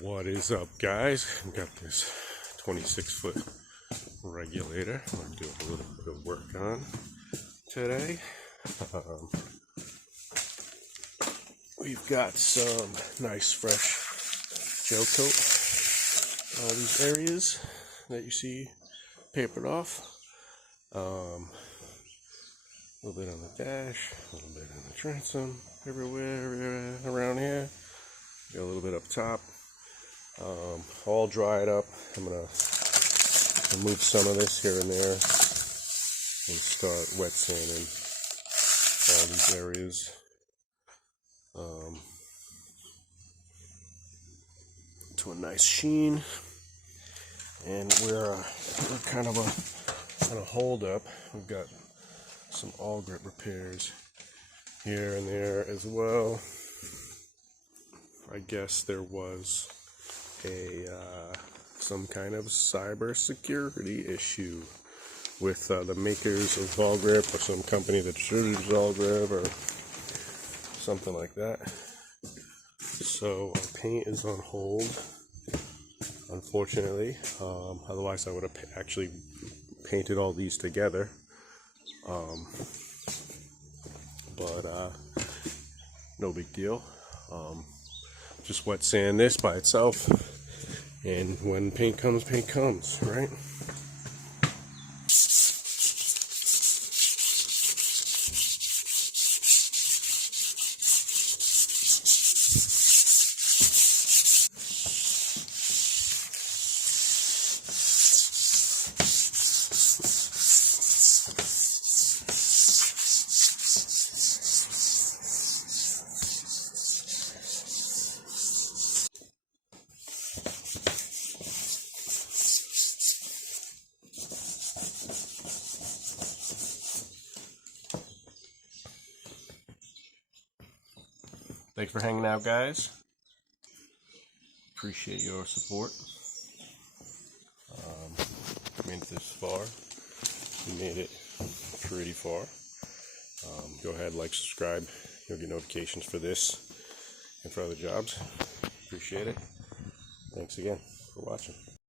What is up, guys? I've got this 26-foot regulator I'm going to do a little bit of work on today. We've got some nice fresh gel coat on all these areas that you see papered off. A little bit on the dash, a little bit on the transom, everywhere around here. Got a little bit up top. All dried up. I'm gonna remove some of this here and there and start wet sanding all these areas. To a nice sheen, and we're kind of a hold up. We've got some awlgrip repairs here and there as well. I guess there was some kind of cybersecurity issue with the makers of awlgrip, or some company that distributes awlgrip, or something like that. So our paint is on hold, unfortunately. Otherwise I would have actually painted all these together. But no big deal. Just wet sand this by itself, and when paint comes, right? Thanks for hanging out, guys. Appreciate your support. Made it this far. We made it pretty far. Go ahead, like, subscribe. You'll get notifications for this and for other jobs. Appreciate it. Thanks again for watching.